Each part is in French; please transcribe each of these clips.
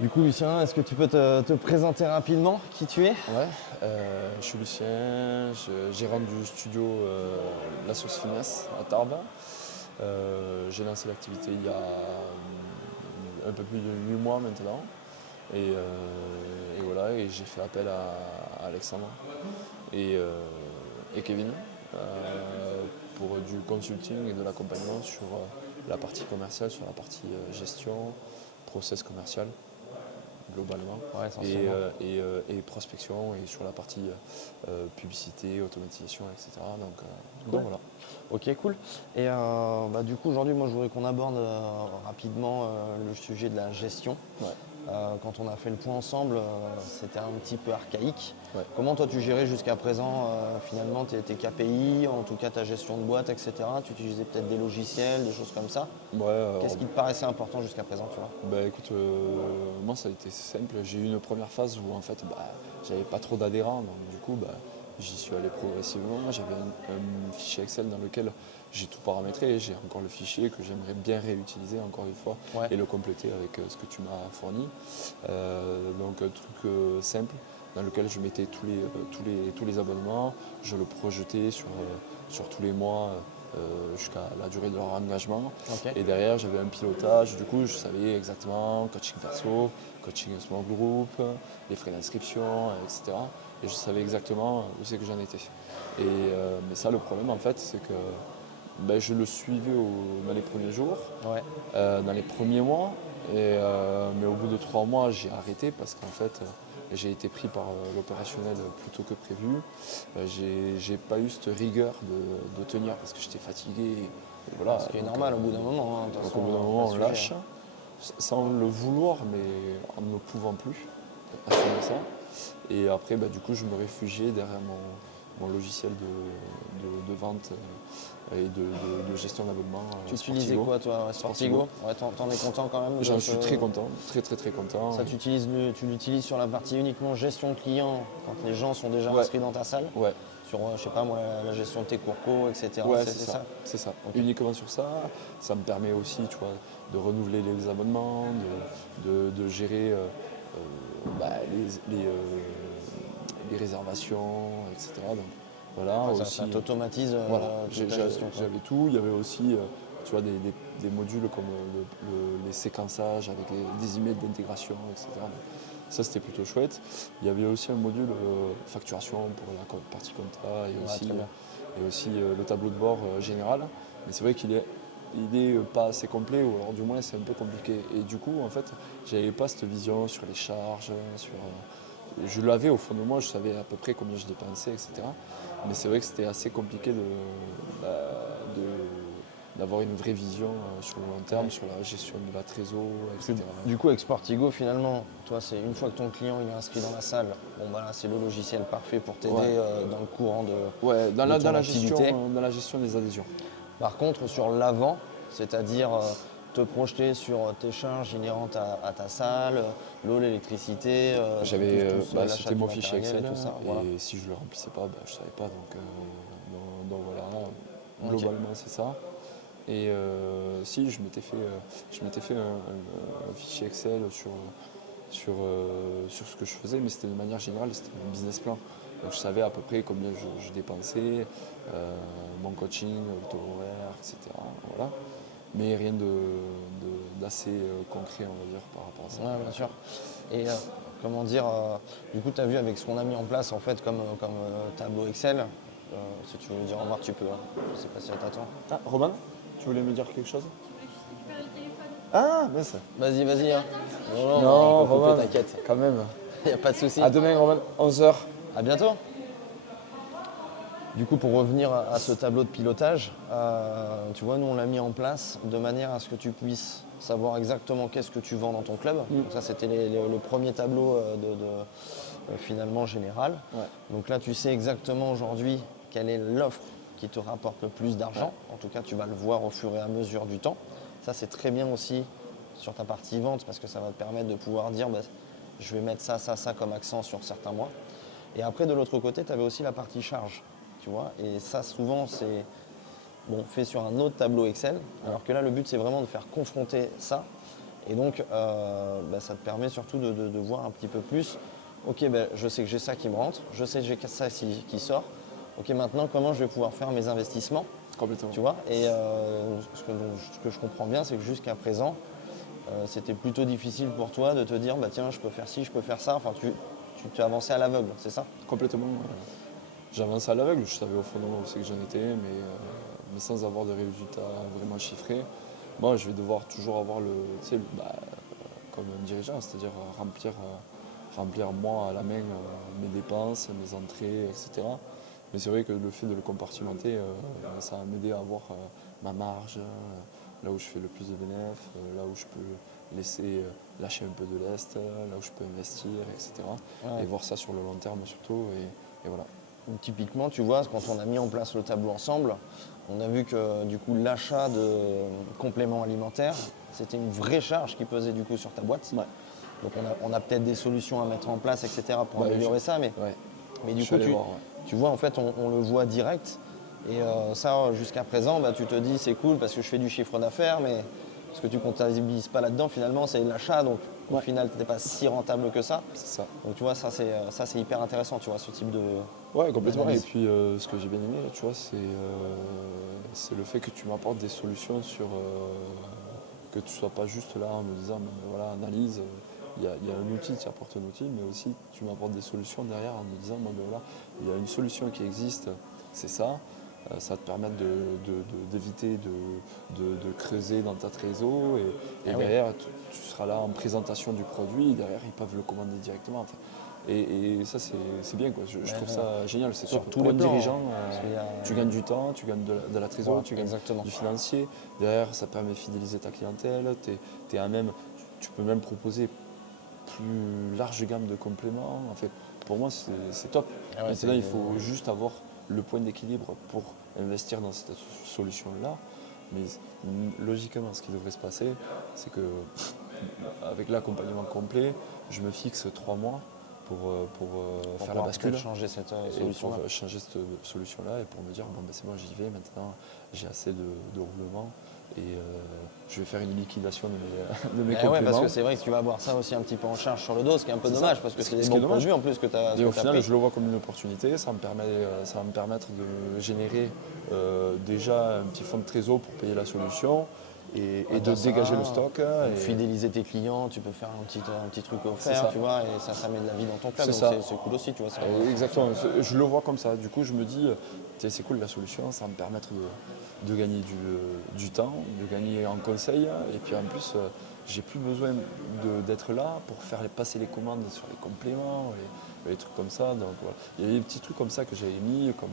Du coup, Lucien, est-ce que tu peux te présenter rapidement qui tu es? Ouais, je suis Lucien, gérant du studio La Source Finesse à Tarbes. J'ai lancé l'activité il y a un peu plus de 8 mois maintenant. Et voilà, et j'ai fait appel à Alexandre et Kevin pour du consulting et de l'accompagnement sur la partie commerciale, sur la partie gestion, process commercial globalement, Ouais, et, essentiellement. et prospection et sur la partie publicité, automatisation, etc. Cool. Donc voilà. Ok, cool. Et du coup, aujourd'hui, moi, je voudrais qu'on aborde rapidement le sujet de la gestion. Ouais, Quand on a fait le point ensemble, c'était un petit peu archaïque. ouais. Comment toi, tu gérais jusqu'à présent finalement tes KPI, en tout cas ta gestion de boîte, etc. Tu utilisais peut-être des logiciels, des choses comme ça. Ouais, Qu'est-ce qui te paraissait important jusqu'à présent, tu vois? bah écoute, moi ça a été simple. J'ai eu une première phase où en fait j'avais pas trop d'adhérents, donc du coup j'y suis allé progressivement. J'avais un fichier Excel dans lequel j'ai tout paramétré. J'ai encore le fichier que j'aimerais bien réutiliser encore une fois Ouais. et le compléter avec ce que tu m'as fourni. Donc un truc simple dans lequel je mettais tous les abonnements, je le projetais sur tous les mois jusqu'à la durée de leur engagement. Ok. Et derrière, j'avais un pilotage. Du coup, je savais exactement coaching perso, coaching small group, les frais d'inscription, etc. Et je savais exactement où c'est que j'en étais. Mais ça, le problème, en fait, c'est que je le suivais dans les premiers jours, Ouais. dans les premiers mois. Mais au bout de 3 mois, j'ai arrêté parce qu'en fait, j'ai été pris par l'opérationnel plus tôt que prévu. J'ai pas eu cette rigueur de tenir parce que j'étais fatigué. Et voilà, Ce qui est donc, normal au bout d'un moment, hein, de toute donc façon, au bout d'un pas moment, de on sujet, lâche, hein. sans le vouloir, mais en ne pouvant plus assumer ça. Et après, du coup, je me réfugiais derrière mon logiciel de vente et de gestion d'abonnement Tu utilisais Sportigo. quoi toi, Sportigo. Sportigo? Ouais, t'en es content quand même J'en suis très content, très très très content. Ça, tu l'utilises sur la partie uniquement gestion client quand les gens sont déjà Ouais, inscrits dans ta salle? ouais, Sur, je sais pas moi, la gestion de tes cours co, etc. ouais, C'est ça? c'est ça. Ok. Uniquement sur ça, ça me permet aussi, tu vois, de renouveler les abonnements, de gérer les réservations, etc. Donc voilà, Ouais, aussi. ça t'automatise Voilà, toute ta gestion, quoi. j'avais tout. Il y avait aussi, tu vois, des modules comme les séquençages avec des emails d'intégration, etc. Ça, c'était plutôt chouette. Il y avait aussi un module facturation pour la partie compta Ouais, très bien. et aussi le tableau de bord général. Mais c'est vrai il est pas assez complet, ou alors du moins c'est un peu compliqué. Et du coup, en fait, j'avais pas cette vision sur les charges, je l'avais au fond de moi, je savais à peu près combien je dépensais, etc. Mais c'est vrai que c'était assez compliqué bah, d'avoir une vraie vision sur le long terme, Ouais. sur la gestion de la trésor, Parce que, etc. du coup, avec Sportigo, finalement, toi, c'est une fois que ton client il est inscrit dans la salle, bon bah là, c'est le logiciel parfait pour t'aider Ouais, dans le courant ouais, de ton activité. dans la gestion des adhésions. Par contre, sur l'avant, c'est-à-dire te projeter sur tes charges inhérentes à ta salle, l'eau, l'électricité, l'achat C'était du mon fichier matériel et Excel, tout ça. Voilà. et si je le remplissais pas, je savais pas. Donc voilà, Ok. globalement c'est ça. Et si je m'étais fait un fichier Excel sur ce que je faisais, mais c'était de manière générale, c'était mon business plan. Donc je savais à peu près combien je dépensais, mon coaching, le taux horaire, etc. Voilà. Mais rien d'assez concret, on va dire, par rapport à ça. Ouais, bien sûr. Et comment dire, du coup, tu as vu avec ce qu'on a mis en place en fait comme tableau Excel, si tu veux me dire au revoir, tu peux, hein. Je sais pas si elle t'attend. Ah, Roman, tu voulais me dire quelque chose? Récupérer le téléphone. Ah, mince. Vas-y, vas-y, hein. Non, non, Non, on peut couper, Roman, t'inquiète. quand même. Y a pas de souci. À demain, Roman, 11h. À bientôt. Du coup, pour revenir à ce tableau de pilotage, tu vois, nous on l'a mis en place de manière à ce que tu puisses savoir exactement qu'est-ce que tu vends dans ton club. Donc ça, c'était le premier tableau finalement général. Ouais. Donc là, tu sais exactement aujourd'hui quelle est l'offre qui te rapporte le plus d'argent. En tout cas, tu vas le voir au fur et à mesure du temps. Ça, c'est très bien aussi sur ta partie vente parce que ça va te permettre de pouvoir dire je vais mettre ça, ça, ça comme accent sur certains mois. Et après, de l'autre côté, tu avais aussi la partie charge. Tu vois, et ça, souvent, c'est fait sur un autre tableau Excel. Alors que là, le but, c'est vraiment de faire confronter ça Et donc, ça te permet surtout de voir un petit peu plus, ok, je sais que j'ai ça qui me rentre, je sais que j'ai ça qui sort. Ok, maintenant, comment je vais pouvoir faire mes investissements, Complètement. tu vois? Et ce que je comprends bien, c'est que jusqu'à présent, c'était plutôt difficile pour toi de te dire, tiens, je peux faire ci, je peux faire ça. Enfin, tu t'es avancé à l'aveugle, c'est ça? Complètement. J'avançais à l'aveugle, je savais au fond de moi où c'est que j'en étais, mais sans avoir de résultats vraiment chiffrés. Moi, je vais devoir toujours avoir comme un dirigeant, c'est-à-dire remplir moi à la main mes dépenses, mes entrées, etc. Mais c'est vrai que le fait de le compartimenter, ça va m'aider à avoir ma marge, là où je fais le plus de bénéfices, là où je peux lâcher un peu de lest, là où je peux investir, etc. Ouais. Et voir ça sur le long terme surtout. Et voilà. Donc, typiquement, tu vois, quand on a mis en place le tableau ensemble, on a vu que du coup l'achat de compléments alimentaires, c'était une vraie charge qui pesait du coup sur ta boîte. Ouais. Donc on a peut-être des solutions à mettre en place, etc. pour Bah, améliorer ça, mais du Je suis coup allé voir, ouais. tu vois, en fait, on le voit direct. Et ça, jusqu'à présent, tu te dis c'est cool parce que je fais du chiffre d'affaires, mais ce que tu ne comptabilises pas là-dedans, finalement, c'est l'achat. Donc au Ouais. final, tu n'es pas si rentable que ça. C'est ça. Donc tu vois, ça c'est hyper intéressant, tu vois, ce type de. Ouais, complètement. Et d'analyse. puis, ce que j'ai bien aimé, tu vois, c'est le fait que tu m'apportes des solutions que tu ne sois pas juste là en me disant, voilà, analyse. Il y a un outil, tu apportes un outil, mais aussi tu m'apportes des solutions derrière en me disant, voilà, il y a une solution qui existe, c'est ça. Ça va te permettre d'éviter de creuser dans ta trésor. Et derrière, tu seras là en présentation du produit. Et derrière, ils peuvent le commander directement. Enfin, et ça, c'est bien, quoi. Je trouve ça génial. C'est Sur top. tous Pour les un plans, dirigeant, parce qu'il y a- tu gagnes du temps, tu gagnes de la trésorerie, Voilà, tu gagnes exactement. du financier. Derrière, ça permet de fidéliser ta clientèle. Tu peux même proposer plus large gamme de compléments. En fait, pour moi, c'est top. Ah ouais, Maintenant, il faut juste avoir le point d'équilibre pour investir dans cette solution-là. Mais logiquement, ce qui devrait se passer, c'est que avec l'accompagnement complet, je me fixe 3 mois pour faire la bascule. Peut-être changer cette Et solution-là. pour changer cette solution-là et pour me dire, c'est bon, j'y vais, maintenant j'ai assez de roulement et je vais faire une liquidation de mes compléments. Ouais, parce que c'est vrai que tu vas avoir ça aussi un petit peu en charge sur le dos, ce qui est un peu C'est dommage, ça. parce que Ce c'est qui des est bons dommage. produits en plus que tu as Et au final, je le vois comme une opportunité, ça va me permettre de générer déjà un petit fonds de trésor pour payer la solution et de dégager le stock. Et fidéliser tes clients, tu peux faire un petit truc offert, ça. tu vois, et ça met de la vie dans ton club, C'est donc ça. c'est cool aussi, tu vois. Exactement, je le vois comme ça. Du coup, je me dis, c'est cool la solution, ça va me permettre de gagner du temps, de gagner en conseil. Et puis en plus, j'ai plus besoin d'être là pour faire passer les commandes sur les compléments, les trucs comme ça. Donc voilà. Il y avait des petits trucs comme ça que j'avais mis, comme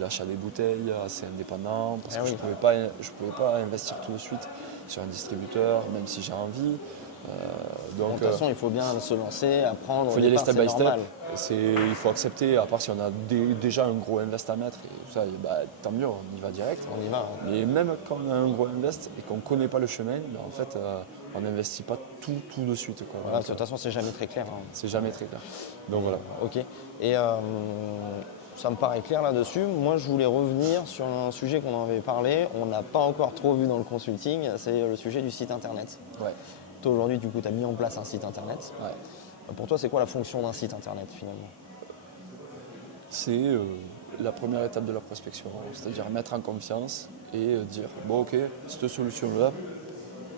l'achat des bouteilles assez indépendant, parce que je pouvais pas investir tout de suite sur un distributeur, même si j'ai envie. De toute façon, il faut bien se lancer, apprendre. Il faut y aller step by step. Il faut accepter, à part si on a déjà un gros invest à mettre, et tout ça, tant mieux, on y va direct. On y va. Mais même quand on a un gros invest et qu'on ne connaît pas le chemin, en fait, on n'investit pas tout de suite. Quoi. Voilà, de toute façon, c'est jamais très clair. C'est jamais très clair. Donc voilà. Ok. Et ça me paraît clair là-dessus. Moi, je voulais revenir sur un sujet qu'on en avait parlé. On n'a pas encore trop vu dans le consulting, c'est le sujet du site internet. Ouais. Toi, aujourd'hui, du coup, tu as mis en place un site internet. Ouais. Pour toi, c'est quoi la fonction d'un site internet finalement? C'est la première étape de la prospection, c'est-à-dire mettre en confiance et dire bon, ok, cette solution-là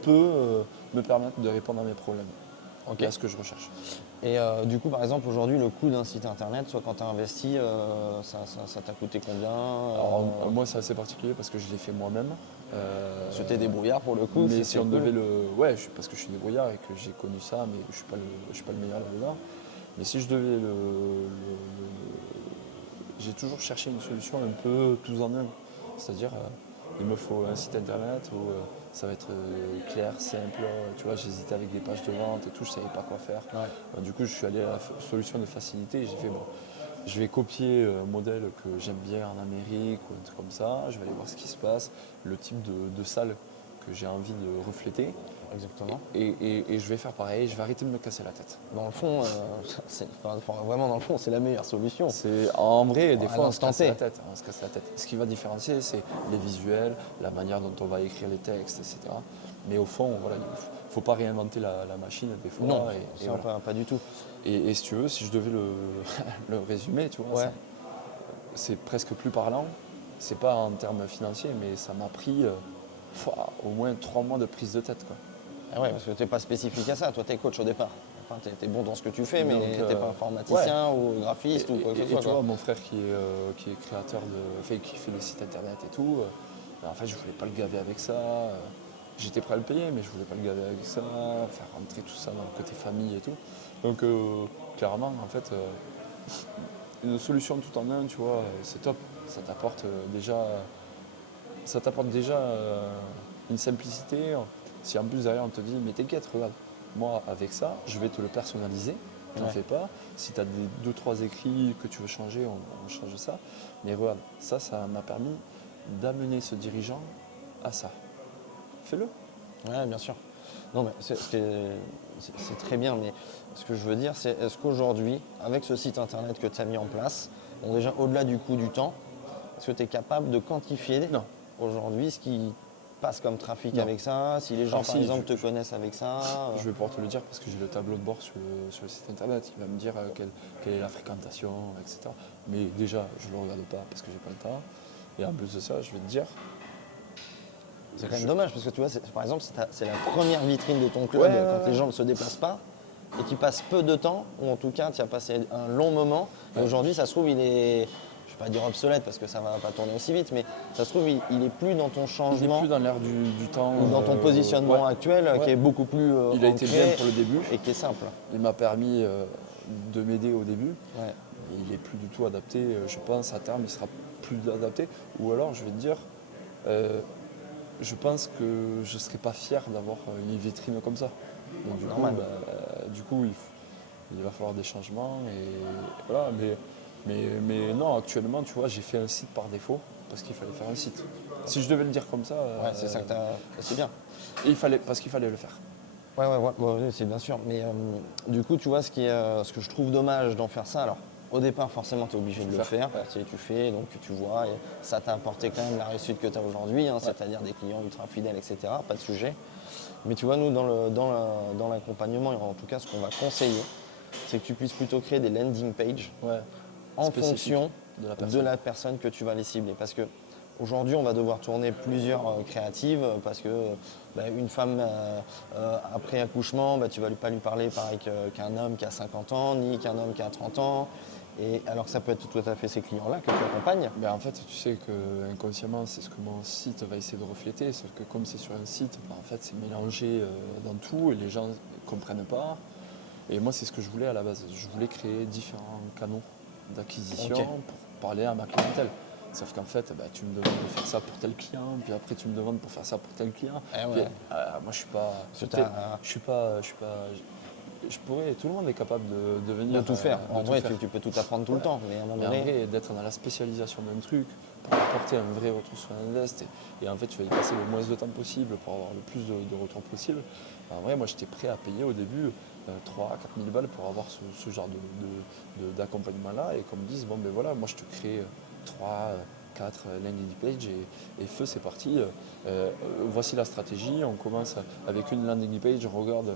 peut me permettre de répondre à mes problèmes. Ok. Et à ce que je recherche. Et du coup, par exemple, aujourd'hui, le coût d'un site internet, soit quand tu as investi, ça t'a coûté combien? Alors, moi, c'est assez particulier parce que je l'ai fait moi-même. Tu t'es débrouillard pour le coup. Mais si on devait ouais, parce que je suis débrouillard et que j'ai connu ça, mais je suis pas le meilleur là-dedans. Mais si je devais j'ai toujours cherché une solution un peu tous en un. C'est-à-dire, il me faut un site internet où ça va être clair, simple. Tu vois, j'hésitais avec des pages de vente et tout, je savais pas quoi faire. Ouais. Du coup, je suis allé à la solution de facilité et j'ai fait bon. Je vais copier un modèle que j'aime bien en Amérique ou un truc comme ça. Je vais aller voir ce qui se passe, le type de salle que j'ai envie de refléter. Exactement. Et je vais faire pareil, je vais arrêter de me casser la tête. Dans le fond, vraiment dans le fond, c'est la meilleure solution. En vrai, des fois, on se l'instant casse T. la tête. On se casse la tête. Ce qui va différencier, c'est les visuels, la manière dont on va écrire les textes, etc. Mais au fond, voilà, il ne faut pas réinventer la machine des fois. Non, Et ça, voilà. pas du tout. Et si tu veux, si je devais le résumer, tu vois, Ouais. c'est presque plus parlant. C'est pas en termes financiers, mais ça m'a pris au moins 3 mois de prise de tête, quoi. Ah ouais, parce que tu n'es pas spécifique à ça. Toi, tu es coach au départ. Enfin, tu es bon dans ce que tu fais, mais Donc, tu n'es pas informaticien ou graphiste ou quoi que ce et soit. tu Quoi. vois, mon frère qui est créateur qui fait des sites internet et tout, en fait, je voulais pas le gaver avec ça. J'étais prêt à le payer, mais je voulais pas le gaver avec ça, faire rentrer tout ça dans le côté famille et tout. Donc, clairement, en fait, une solution tout en un, tu vois, c'est top. Ça t'apporte déjà une simplicité. Si en plus derrière on te dit, mais t'inquiète, regarde, moi avec ça, je vais te le personnaliser, t'en Ouais. fais pas. Si tu as deux, trois écrits que tu veux changer, on change ça. Mais regarde, ça m'a permis d'amener ce dirigeant à ça. Fais-le. Ouais, bien sûr. Non, mais c'est très bien, mais ce que je veux dire, c'est est-ce qu'aujourd'hui, avec ce site internet que tu as mis en place, bon, déjà au-delà du coût du temps, est-ce que tu es capable de quantifier Non. aujourd'hui ce qui passe comme trafic Non. avec ça, si les gens Alors, par si, exemple te connaissent avec ça Je vais pouvoir te le dire parce que j'ai le tableau de bord sur le site internet. Il va me dire quelle est la fréquentation, etc. Mais déjà, je ne le regarde pas parce que j'ai pas le temps. Et en plus de ça, je vais te dire. C'est quand même dommage parce que tu vois, par exemple, c'est la première vitrine de ton club Ouais, quand les gens ne se déplacent pas et qui passent peu de temps, ou en tout cas, tu as passé un long moment. Et Ouais. aujourd'hui, ça se trouve, il est, je ne vais pas dire obsolète parce que ça ne va pas tourner aussi vite, mais ça se trouve, il est plus dans ton Il n'est changement plus dans l'air du temps. ou dans ton positionnement ouais. actuel Ouais. qui est beaucoup plus Il a été bien ancré pour le début. et qui est simple. Il m'a permis de m'aider au début. Ouais. Il n'est plus du tout adapté. Je pense à terme, il sera plus adapté. Ou alors, je vais te dire, je pense que je ne serais pas fier d'avoir une vitrine comme ça. Donc, du coup, il va falloir des changements. Et voilà. Mais non, actuellement, tu vois, j'ai fait un site par défaut parce qu'il fallait faire un site. Si je devais le dire comme ça, Ouais, c'est ça que c'est bien. parce qu'il fallait le faire. Ouais, c'est bien sûr. Mais du coup, tu vois, ce que je trouve dommage d'en faire ça, alors au départ, forcément, tu es obligé de le faire. Ouais. Tu fais, donc tu vois, et ça t'a apporté quand même la réussite que tu as aujourd'hui, c'est-à-dire des clients ultra fidèles, etc. Pas de sujet. Mais tu vois, nous, dans l'accompagnement, en tout cas, ce qu'on va conseiller, c'est que tu puisses plutôt créer des landing pages Ouais. en Spécifique fonction de la personne que tu vas les cibler. Parce que aujourd'hui, on va devoir tourner plusieurs créatives parce que une femme après accouchement, tu ne vas pas lui parler pareil qu'un homme qui a 50 ans, ni qu'un homme qui a 30 ans. Et alors que ça peut être tout à fait ces clients-là que tu accompagnes. Mais en fait, tu sais que inconsciemment, c'est ce que mon site va essayer de refléter. Sauf que comme c'est sur un site, en fait, c'est mélangé dans tout et les gens ne comprennent pas. Et moi, c'est ce que je voulais à la base. Je voulais créer différents canaux d'acquisition pour parler à ma clientèle. Sauf qu'en fait, tu me demandes de faire ça pour tel client, puis après tu me demandes pour faire ça pour tel client. Puis, moi, je suis pas. Je pourrais. Tout le monde est capable de venir. De tout faire. de En tout vrai, faire. tu peux tout apprendre tout le temps. Mais à un moment Mais en donné, vrai, d'être dans la spécialisation d'un truc pour apporter un vrai retour sur l'invest et en fait, tu vas y passer le moins de temps possible pour avoir le plus de retour possible. En vrai, moi, j'étais prêt à payer au début 3 à 4 000 balles pour avoir ce genre d'accompagnement-là et qu'on me dise, bon, ben voilà, moi, je te crée 3, 4 landing page et feu, c'est parti. Voici la stratégie. On commence avec une landing page, on regarde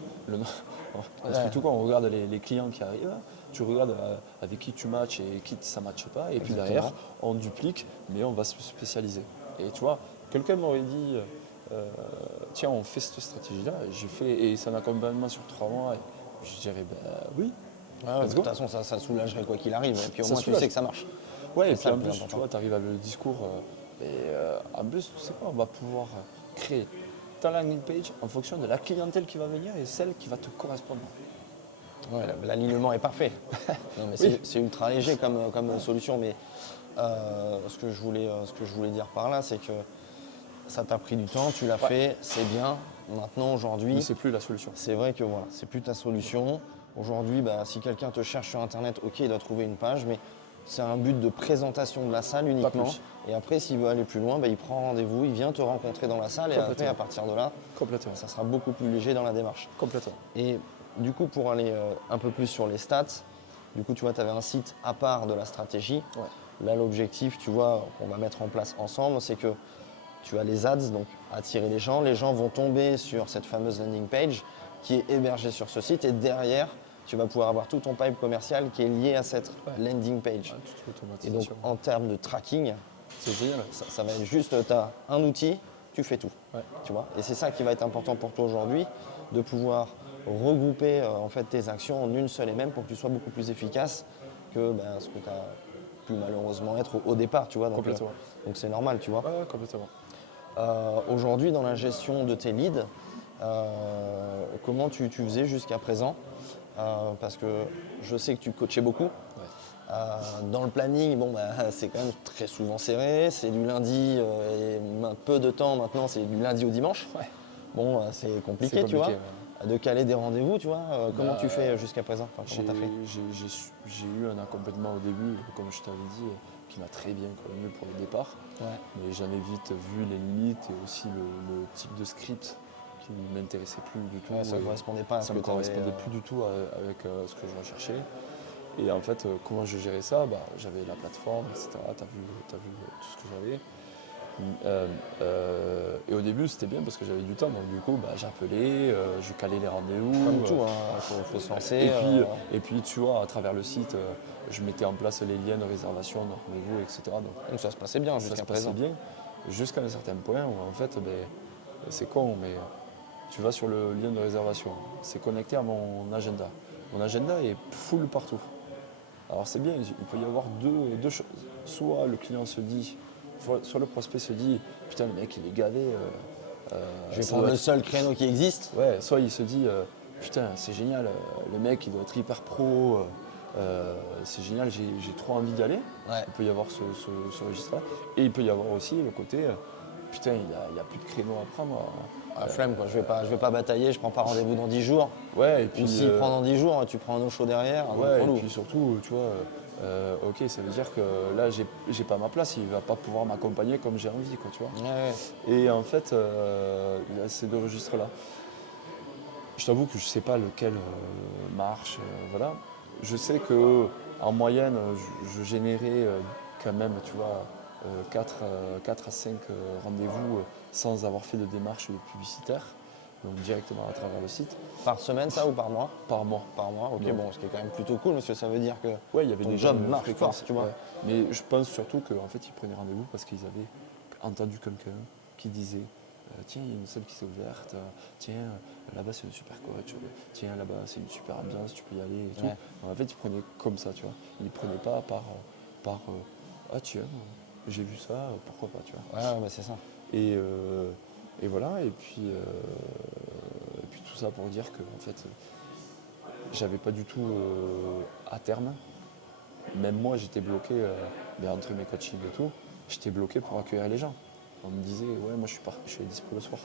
on regarde les clients qui arrivent. Tu regardes avec qui tu matches et qui ça ne matche pas. Et puis derrière, on duplique, mais on va se spécialiser. Et tu vois, quelqu'un m'aurait dit, tiens, on fait cette stratégie-là. J'ai fait, et c'est un accompagnement sur 3 mois. Et je dirais, oui. de toute façon, ça soulagerait quoi qu'il arrive. Et puis au moins, tu sais que ça marche. Ouais, et C'est puis ça en le plus plus, tu important. vois, tu arrives avec le discours. En plus, tu sais quoi, on va pouvoir créer ta landing page en fonction de la clientèle qui va venir et celle qui va te correspondre. Ouais, l'alignement est parfait. Non, mais c'est ultra léger comme solution. Mais ce que je voulais dire par là, c'est que ça t'a pris du temps, tu l'as fait, c'est bien. Maintenant, aujourd'hui, Mais c'est plus la solution. c'est vrai que voilà, c'est plus ta solution. Aujourd'hui, si quelqu'un te cherche sur Internet, ok, il doit trouver une page, mais c'est un but de présentation de la salle uniquement. plus. Et après, s'il veut aller plus loin, il prend rendez-vous, il vient te rencontrer dans la salle et après, à partir de là, Complètement. ça sera beaucoup plus léger dans la démarche. Complètement. Et du coup, pour aller un peu plus sur les stats, du coup, tu vois, tu avais un site à part de la stratégie. Ouais. Là, l'objectif, tu vois, qu'on va mettre en place ensemble, c'est que tu as les ads, donc attirer les gens vont tomber sur cette fameuse landing page qui est hébergée sur ce site et derrière, tu vas pouvoir avoir tout ton pipe commercial qui est lié à cette landing page. Ouais, toute Et donc l'automatisation. en termes de tracking, C'est génial. ça va être juste, tu as un outil, tu fais tout. Ouais. Tu vois. Et c'est ça qui va être important pour toi aujourd'hui, de pouvoir regrouper en fait, tes actions en une seule et même pour que tu sois beaucoup plus efficace que ce que tu as pu malheureusement être au départ. Tu vois. Complètement. Donc c'est normal, tu vois. Ouais, complètement. Aujourd'hui, dans la gestion de tes leads, comment tu faisais jusqu'à présent parce que je sais que tu coachais beaucoup. Dans le planning, c'est quand même très souvent serré. C'est du lundi et peu de temps maintenant, c'est du lundi au dimanche. Ouais. Bon, c'est compliqué, tu vois, de caler des rendez-vous, tu vois. Comment tu fais jusqu'à présent? Enfin, comment t'as fait? J'ai eu un accompagnement au début, comme je t'avais dit, qui m'a très bien convenu pour le départ. Ouais. Mais j'en ai vite vu les limites et aussi le type de script qui ne m'intéressait plus du tout. Ouais, ça ne correspondait pas à ce Ça que ne tu avais. correspondait plus du tout avec ce que je recherchais. Et en fait, comment je gérais ça? J'avais la plateforme, etc. Tu as vu tout ce que j'avais. Et au début, c'était bien parce que j'avais du temps. Donc du coup, j'appelais, je calais les rendez-vous. Comme tout, faut se lancer. Et puis, tu vois, à travers le site, je mettais en place les liens de réservation, de rendez-vous, etc. Donc ça se passait bien ça jusqu'à se passait présent. bien, jusqu'à un certain point où en fait, c'est con, mais tu vas sur le lien de réservation, c'est connecté à mon agenda. Mon agenda est full partout. Alors c'est bien, il peut y avoir deux choses. Soit le client se dit, soit le prospect se dit, putain le mec il est gavé. Je vais prendre le seul créneau qui existe. Ouais, soit il se dit, putain c'est génial, le mec il doit être hyper pro, c'est génial, j'ai trop envie d'y aller. Ouais. Il peut y avoir ce registre-là. Et il peut y avoir aussi le côté, putain il n'y a plus de créneau à prendre. La flemme, quoi. Je vais pas batailler, je prends pas rendez-vous dans 10 jours. Ouais, et puis. Ou s'il prend dans 10 jours, tu prends un eau chaud derrière. Ouais, et puis surtout, tu vois, ok, ça veut dire que là, j'ai pas ma place, il va pas pouvoir m'accompagner comme j'ai envie, quoi, tu vois. Ouais. Et en fait, il y a ces deux registres-là. Je t'avoue que je sais pas lequel marche, voilà. Je sais que en moyenne, je générais quand même, tu vois, 4 à 5 rendez-vous sans avoir fait de démarche publicitaire, donc directement à travers le site. Par semaine, ça, ou par mois? Par mois. Par mois, ok, Donc, bon, ce qui est quand même plutôt cool, parce que ça veut dire que ouais, il y avait ton des job bonnes marche fréquences, fort, tu vois. ouais. Mais je pense surtout qu'en fait, ils prenaient rendez-vous parce qu'ils avaient entendu quelqu'un qui disait tiens, il y a une salle qui s'est ouverte, tiens, là-bas c'est une super coach, tiens, là-bas c'est une super ambiance, tu peux y aller et tout. Ouais. Donc, en fait, ils prenaient comme ça, tu vois. Ils ne prenaient pas par ah tiens, j'ai vu ça, pourquoi pas, tu vois. Ouais, c'est ça. Et voilà, et puis tout ça pour dire que en fait, j'avais pas du tout à terme, même moi j'étais bloqué entre mes coachings et tout, j'étais bloqué pour accueillir les gens. On me disait ouais moi je suis dispo le soir.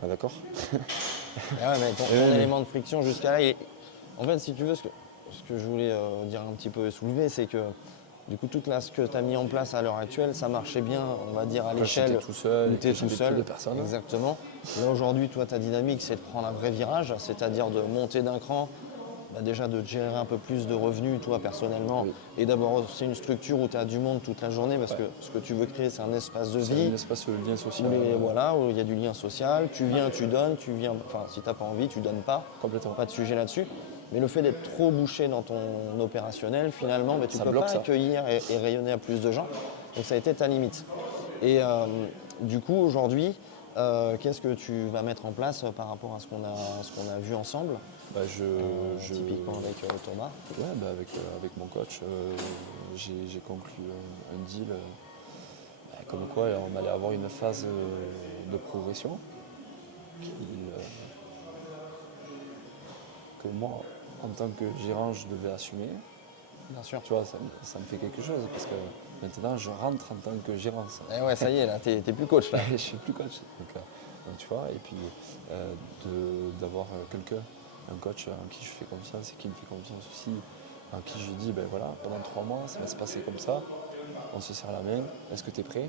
Ah, d'accord. Ouais, mais ton élément de friction jusqu'à là, en fait si tu veux ce que je voulais dire un petit peu et soulever, c'est que du coup, ce que tu as mis en place à l'heure actuelle, ça marchait bien, on va dire, à l'échelle où tu es tout seul. de personnes. Exactement. Là, aujourd'hui, toi, ta dynamique, c'est de prendre un vrai virage, c'est-à-dire de monter d'un cran, déjà de générer un peu plus de revenus, toi, personnellement, oui. et d'avoir aussi une structure où tu as du monde toute la journée, parce que ce que tu veux créer, c'est un espace de vie. C'est un espace de lien social. Où il y a du lien social. Tu viens, tu donnes, si tu n'as pas envie, tu donnes pas. Complètement. Pas de sujet là-dessus. Mais le fait d'être trop bouché dans ton opérationnel, finalement, tu ne peux pas accueillir et rayonner à plus de gens. Donc ça a été ta limite. Et du coup, aujourd'hui, qu'est-ce que tu vas mettre en place par rapport à ce qu'on a vu ensemble typiquement avec Thomas. Ouais, avec mon coach, j'ai conclu un deal comme quoi on allait avoir une phase de progression que moi, en tant que gérant, je devais assumer. Bien sûr. Tu vois, ça me fait quelque chose parce que maintenant, je rentre en tant que gérant. Et ouais, ça y est, là, t'es plus coach. Là. Je suis plus coach. Donc, tu vois, et puis d'avoir quelqu'un, un coach en qui je fais confiance et qui me fait confiance aussi, en qui je dis, ben voilà, pendant 3 mois, ça va se passer comme ça, on se serre la main, est-ce que tu es prêt?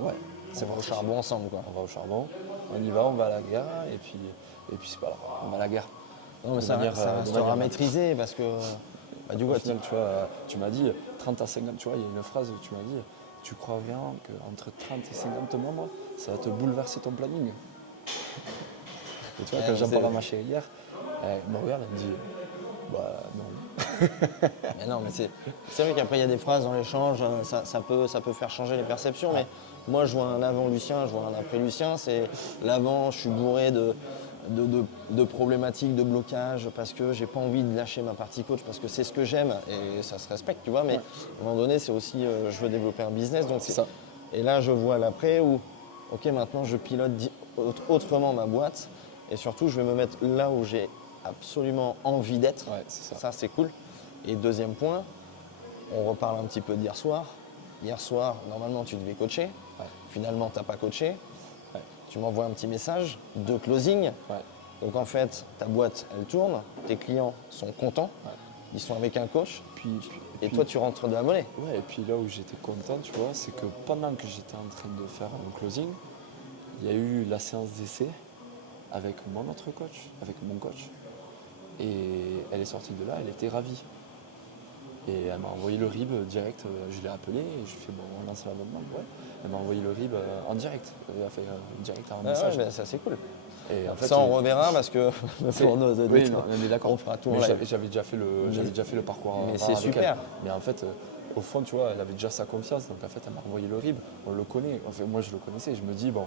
Ouais. On va au charbon ensemble, quoi. On va au charbon, on y va, on va à la guerre, et puis c'est pas grave, on va à la guerre. Non, mais ça restera maîtrisé parce que du coup, au final, tu vois, tu m'as dit 30 à 50, tu vois, il y a une phrase où tu m'as dit tu crois vraiment qu'entre 30 et 50 membres, ça va te bouleverser ton planning? Et tu vois, quand j'en parle à ma chérie hier, elle me regarde, elle me dit bah non. Mais non, mais c'est vrai qu'après il y a des phrases dans l'échange, ça peut faire changer les perceptions. Mais moi je vois un avant Lucien, je vois un après Lucien. C'est l'avant, je suis bourré de problématiques, de blocages, parce que j'ai pas envie de lâcher ma partie coach, parce que c'est ce que j'aime et ça se respecte, tu vois. Mais à un moment donné, c'est aussi, je veux développer un business. Donc C'est ça. Et là, je vois l'après où, ok, maintenant je pilote autrement ma boîte et surtout, je vais me mettre là où j'ai absolument envie d'être. Ouais, c'est ça. Ça, c'est cool. Et deuxième point, on reparle un petit peu d'hier soir. Hier soir, normalement, tu devais coacher. Ouais. Finalement, tu n'as pas coaché. Ouais. Tu m'envoies un petit message de closing. Ouais. Donc en fait, ta boîte, elle tourne. Tes clients sont contents. Ouais. Ils sont avec un coach. Et puis- toi, tu rentres de la monnaie. Ouais, et puis là où j'étais content, tu vois, c'est que pendant que j'étais en train de faire un closing, il y a eu la séance d'essai avec mon autre coach, avec mon coach. Et elle est sortie de là, elle était ravie. Et elle m'a envoyé le RIB direct, je l'ai appelé et je lui ai fait bon, on lance l'abonnement. Ouais. Elle m'a envoyé le RIB en direct. Elle a fait direct un Ah message. ouais, mais ça, c'est cool. Et en fait, Ça, on reverra parce que pour nos oui, auditeurs, non, on est d'accord. on fera tout en Mais live. j'avais déjà fait le parcours. Mais avant c'est avec super. elle. Mais en fait, au fond, tu vois, elle avait déjà sa confiance. Donc en fait, elle m'a envoyé le RIB. On le connaît. Enfin, moi, je le connaissais. Je me dis, bon,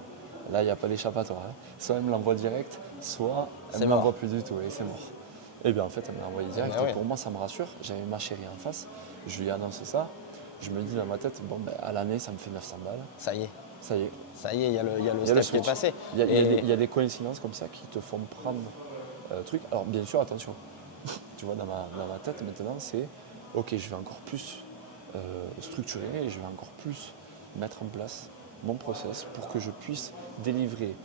là, il n'y a pas d'échappatoire. Hein. Soit elle me l'envoie direct, soit elle C'est ne mort. m'envoie plus du tout. Et c'est mort. Et bien en fait, elle me l'a envoyé direct. Ah ouais. Et pour moi, ça me rassure. J'avais ma chérie en face. Je lui ai annoncé ça. Je me dis dans ma tête, bon, ben, à l'année, ça me fait 900 balles. Ça y est. Ça y est. Ça y est, il y a le Il y a step le qui est switch. passé. Il y a des coïncidences comme ça qui te font prendre truc. Alors bien sûr, attention. Tu vois, dans ma tête maintenant, c'est ok, je vais encore plus structurer et je vais encore plus mettre en place mon process pour que je puisse délivrer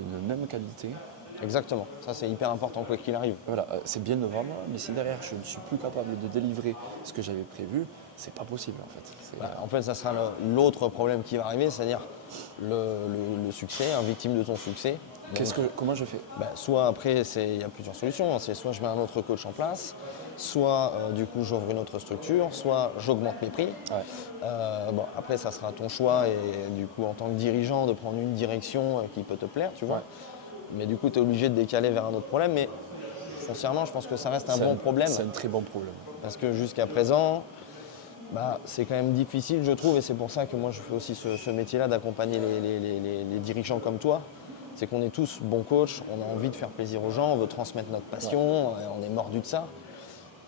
une même qualité. Exactement. Ça, c'est hyper important, quoi qu'il arrive. Voilà, c'est bien de vendre, mais si derrière je ne suis plus capable de délivrer ce que j'avais prévu, c'est pas possible en fait. En fait, ça sera l'autre problème qui va arriver, c'est-à-dire le succès, un victime de ton succès. Comment je fais? Soit après, il y a plusieurs solutions. C'est soit je mets un autre coach en place, soit du coup j'ouvre une autre structure, soit j'augmente mes prix. Ouais. Après, ça sera ton choix et du coup, en tant que dirigeant, de prendre une direction qui peut te plaire, tu vois. Ouais. Mais du coup, tu es obligé de décaler vers un autre problème. Mais foncièrement, je pense que ça reste un bon problème. C'est un très bon problème. Parce que jusqu'à présent, c'est quand même difficile, je trouve, et c'est pour ça que moi je fais aussi ce métier-là d'accompagner les dirigeants comme toi. C'est qu'on est tous bons coachs, on a envie de faire plaisir aux gens, on veut transmettre notre passion, on est mordu de ça.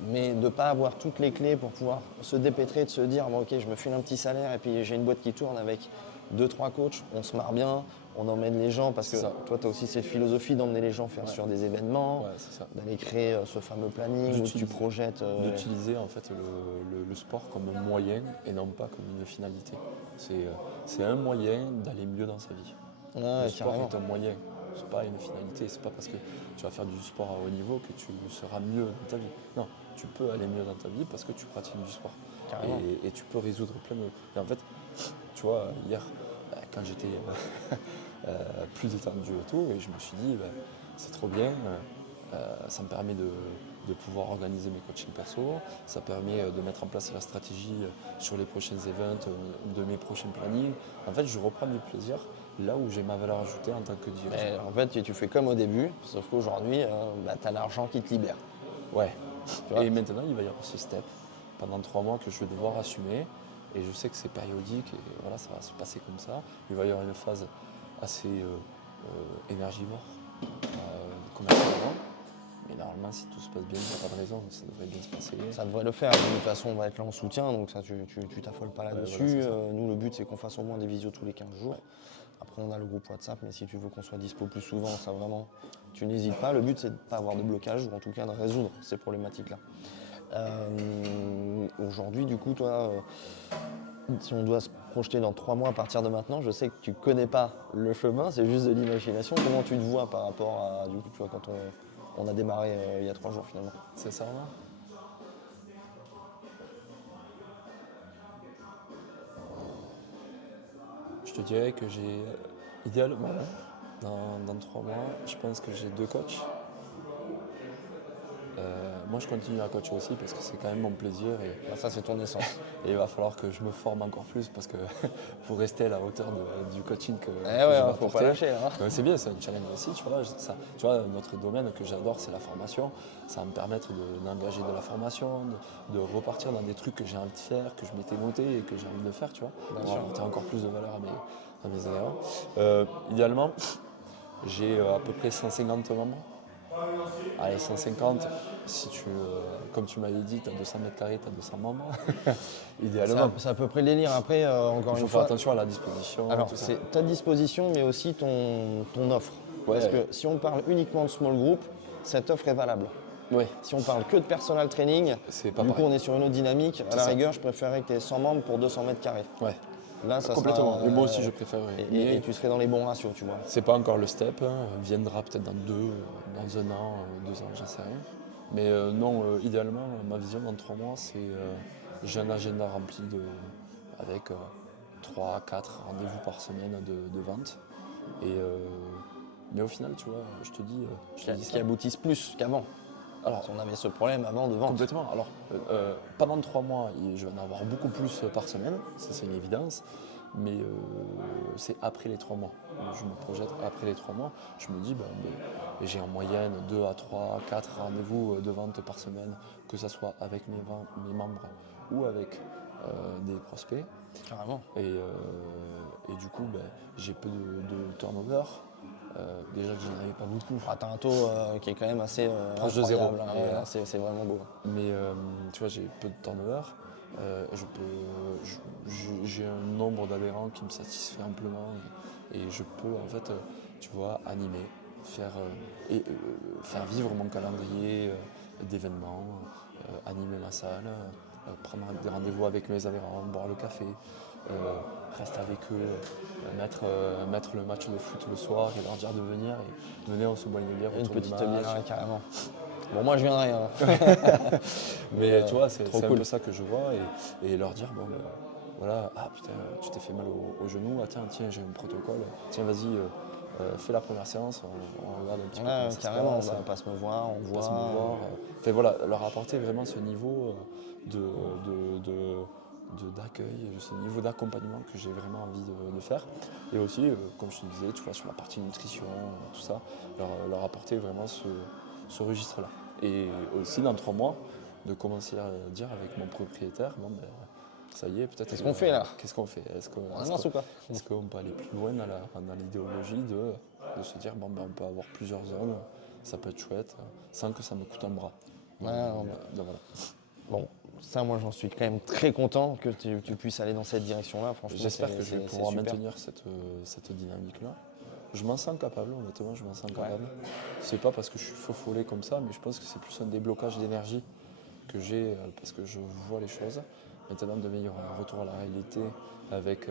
Mais de ne pas avoir toutes les clés pour pouvoir se dépêtrer, de se dire bon, ok, je me file un petit salaire et puis j'ai une boîte qui tourne avec 2-3 coachs, on se marre bien, on emmène les gens parce que toi tu as aussi cette philosophie d'emmener les gens faire sur des événements, d'aller créer ce fameux planning où tu projettes. D'utiliser en fait le sport comme un moyen et non pas comme une finalité. C'est un moyen d'aller mieux dans sa vie. Le sport est un moyen, c'est pas une finalité. C'est pas parce que tu vas faire du sport à haut niveau que tu seras mieux dans ta vie. Non, tu peux aller mieux dans ta vie parce que tu pratiques du sport. Et tu peux résoudre plein de... Et en fait, tu vois, hier, quand j'étais plus détendu et tout, et je me suis dit, c'est trop bien, ça me permet de pouvoir organiser mes coachings perso, ça permet de mettre en place la stratégie sur les prochains events, de mes prochains plannings. En fait, je reprends du plaisir là où j'ai ma valeur ajoutée en tant que dirigeant. En fait, tu fais comme au début, sauf qu'aujourd'hui, tu as l'argent qui te libère. Ouais. Et maintenant, il va y avoir ce step pendant 3 mois que je vais devoir assumer. Et je sais que c'est périodique et voilà, ça va se passer comme ça. Il va y avoir une phase assez énergivore, commercialement. Mais normalement, si tout se passe bien, il n'y a pas de raison, ça devrait bien se passer. Ça devrait le faire. De toute façon, on va être là en soutien, donc ça, tu t'affoles pas là-dessus. Voilà, nous, le but, c'est qu'on fasse au moins des visios tous les 15 jours. Ouais. Après, on a le groupe WhatsApp, mais si tu veux qu'on soit dispo plus souvent, ça vraiment, tu n'hésites pas. Le but, c'est de ne pas avoir de blocage, ou en tout cas de résoudre ces problématiques-là. Aujourd'hui, du coup, toi, si on doit se projeter dans 3 mois à partir de maintenant, je sais que tu connais pas le chemin, c'est juste de l'imagination. Comment tu te vois par rapport à, du coup, tu vois, quand on a démarré il y a 3 jours finalement? C'est ça, là. Je te dirais que j'ai, idéalement, dans 3 mois, je pense que j'ai 2 coachs. moi je continue à coacher aussi parce que c'est quand même mon plaisir et, Bah, ça, c'est ton essence. et il va falloir que je me forme encore plus parce que pour rester à la hauteur du coaching que Eh je ouais, vais faut apporter. pas lâcher là. Donc c'est bien, c'est un challenge aussi, tu vois. Tu vois, notre domaine que j'adore, c'est la formation. Ça va me permettre d'engager de la formation, de repartir dans des trucs que j'ai envie de faire, que je m'étais noté et que j'ai envie de faire, tu vois, Bien pour sûr. apporter encore plus de valeur à mes adhérents. Idéalement, j'ai à peu près 150 membres. Allez, 150, si comme tu m'avais dit, tu as 200 mètres carrés, tu as 200 membres. Idéalement. C'est à peu près le délire. Après, encore Il faut une faire fois, attention à la disposition. alors tout ça. c'est ta disposition, mais aussi ton offre. Ouais. Parce que si on parle uniquement de small group, cette offre est valable. Ouais, Si on parle que de personal training, c'est pas du coup pareil. on est sur une autre dynamique. À C'est la ça. rigueur, je préférerais que tu aies 100 membres pour 200 mètres carrés. Ouais, Là, ça complètement. sera, Mais moi aussi, je préférerais. et tu serais dans les bons ratios, tu vois. C'est pas encore le step, hein. Viendra peut-être dans un an, 2 ans, j'en sais rien. Mais non, idéalement, ma vision dans 3 mois, c'est j'ai un agenda rempli avec 3 4 rendez-vous par semaine de vente. Mais au final, tu vois, je te dis Qui ça. aboutissent plus qu'avant. Alors, Si on avait ce problème avant de vente. complètement. Alors, pendant 3 mois, je vais en avoir beaucoup plus par semaine, ça c'est une évidence. Mais c'est après les 3 mois. Je me projette après les 3 mois. Je me dis, mais j'ai en moyenne 2 à 3, 4 rendez-vous de vente par semaine, que ce soit avec mes membres ou avec des prospects. Carrément. Et du coup, j'ai peu de turnover. Déjà que je n'en avais pas beaucoup. Ah, t'as un taux qui est quand même assez Proche de zéro. incroyable, hein. Et, Là, c'est vraiment beau. Mais tu vois, j'ai peu de turnover. J'ai un nombre d'adhérents qui me satisfait amplement et je peux en fait, tu vois, animer, faire vivre mon calendrier d'événements, animer ma salle, prendre des rendez-vous avec mes adhérents, boire le café, rester avec eux, mettre le match de foot le soir et leur dire de venir et venez on se boit une bière Une autour du petite match. bière, ouais, carrément. Bon, moi je viendrai. Hein. Mais tu vois, c'est trop un cool. peu ça que je vois et leur dire, voilà, ah putain, tu t'es fait mal au genou, ah tiens, j'ai un protocole, tiens, vas-y, fais la première séance, on regarde un petit peu Ouais, comment ça carrément, se passe, passe me voir, on passe voit. me voir. Enfin voilà, leur apporter vraiment ce niveau d'accueil, ce niveau d'accompagnement que j'ai vraiment envie de faire. Et aussi, comme je te disais, tu vois, sur la partie nutrition, tout ça, leur apporter vraiment ce registre-là. Et aussi, dans 3 mois, de commencer à dire avec mon propriétaire, ça y est, peut-être. Qu'est-ce qu'on fait là? Qu'est-ce qu'on fait? On avance ou quoi? Est-ce qu'on peut aller plus loin dans l'idéologie de se dire, on peut avoir plusieurs zones, ça peut être chouette, sans que ça me coûte un bras. Ouais, Donc, voilà. Bon, ça, moi j'en suis quand même très content que tu puisses aller dans cette direction-là. Franchement, J'espère que je vais c'est pouvoir super. maintenir cette dynamique-là. Je m'en sens capable, honnêtement, je m'en sens capable. C'est pas parce que je suis faux follet comme ça, mais je pense que c'est plus un déblocage d'énergie que j'ai parce que je vois les choses. Maintenant, demain, il y aura un retour à la réalité avec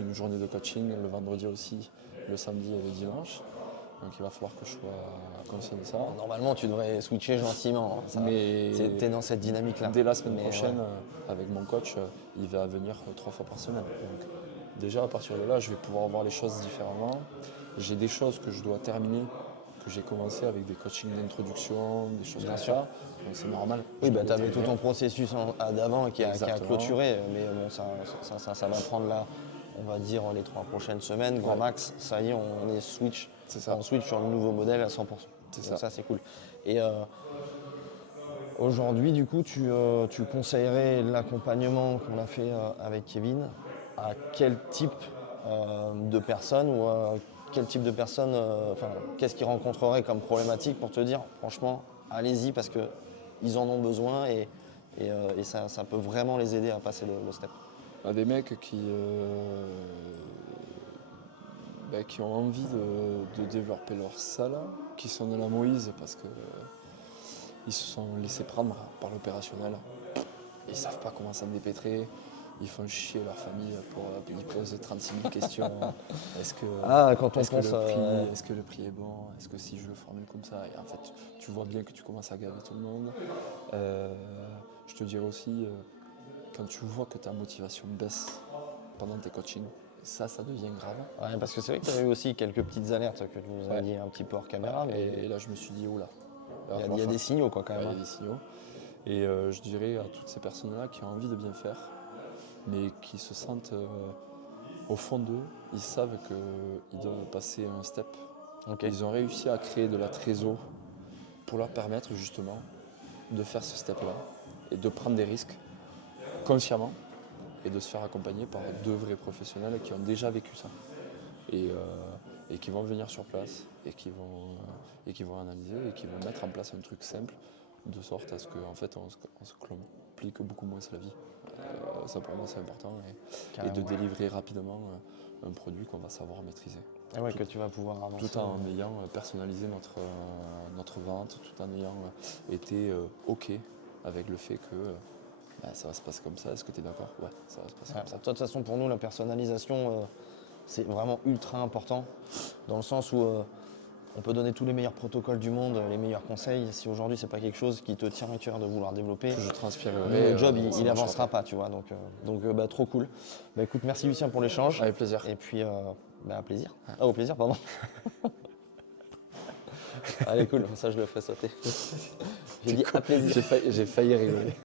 une journée de coaching, le vendredi aussi, le samedi et le dimanche. Donc il va falloir que je sois conscient de ça. Normalement, tu devrais switcher gentiment. Hein, Mais t'es dans cette dynamique-là. dès la semaine Mais, prochaine, ouais. avec mon coach, il va venir 3 fois par semaine. Donc, déjà, à partir de là, je vais pouvoir voir les choses différemment. J'ai des choses que je dois terminer, que j'ai commencé avec des coachings d'introduction, des choses comme ça. Donc c'est normal. Oui, je dois tu les avais tout terminer. ton processus d'avant qui a Exactement. clôturé, mais bon, ça va prendre là, on va dire, les 3 prochaines semaines, grand Ouais. max. Ça y est, on est switch. C'est ça. On switch sur le nouveau modèle à 100%. C'est Donc ça. c'est cool. Et aujourd'hui, du coup, tu conseillerais l'accompagnement qu'on a fait avec Kevin à quel type de personnes ou quel type de personnes, qu'est-ce qu'ils rencontreraient comme problématique pour te dire, franchement, allez-y parce qu'ils en ont besoin et ça peut vraiment les aider à passer le step. Des mecs qui ont envie de développer leur salle, qui sont de la Moïse parce que ils se sont laissés prendre par l'opérationnel. Ils ne savent pas comment s'en dépêtrer. Ils font chier leur famille ils posent 36 000 questions. Est-ce que, quand on est-ce que pense est-ce que le prix est bon? Est-ce que si je le formule comme ça? Et en fait, tu vois bien que tu commences à gaver tout le monde. Je te dirais aussi, quand tu vois que ta motivation baisse pendant tes coachings, ça devient grave. Ouais, parce que c'est vrai que tu as eu aussi quelques petites alertes que tu nous as dit un petit peu hors caméra. Et là, je me suis dit, oula, Il y a des signaux quoi quand Ouais, il y même. a des signaux. Et je dirais à toutes ces personnes-là qui ont envie de bien faire, mais qui se sentent au fond d'eux, ils savent qu'ils doivent passer un step. Ok. Ils ont réussi à créer de la trésor pour leur permettre justement de faire ce step-là et de prendre des risques consciemment et de se faire accompagner par deux vrais professionnels qui ont déjà vécu ça et qui vont venir sur place et qui vont analyser et qui vont mettre en place un truc simple de sorte à ce qu'en fait on se complique beaucoup moins la vie. Ça pour moi c'est important et de Carrément. délivrer rapidement un produit qu'on va savoir maîtriser. Et ouais, que tu vas pouvoir avancer. Tout en ayant personnalisé notre vente, tout en ayant été OK avec le fait que ça va se passer comme ça. Est-ce que tu es d'accord? Ouais, ça va se passer Ouais, comme ça. de toute façon, pour nous, la personnalisation, c'est vraiment ultra important dans le sens où on peut donner tous les meilleurs protocoles du monde, les meilleurs conseils. Si aujourd'hui, c'est pas quelque chose qui te tient à cœur de vouloir développer, Je transpirerai. le job, ça il marchera avancera pas, tu vois. Donc bah, trop cool. Bah, écoute, merci Lucien pour l'échange. Avec plaisir. Et puis, bah, à plaisir. Ah, au plaisir, pardon. Allez, cool, ça je le ferai sauter. J'ai dit à plaisir. J'ai failli rigoler.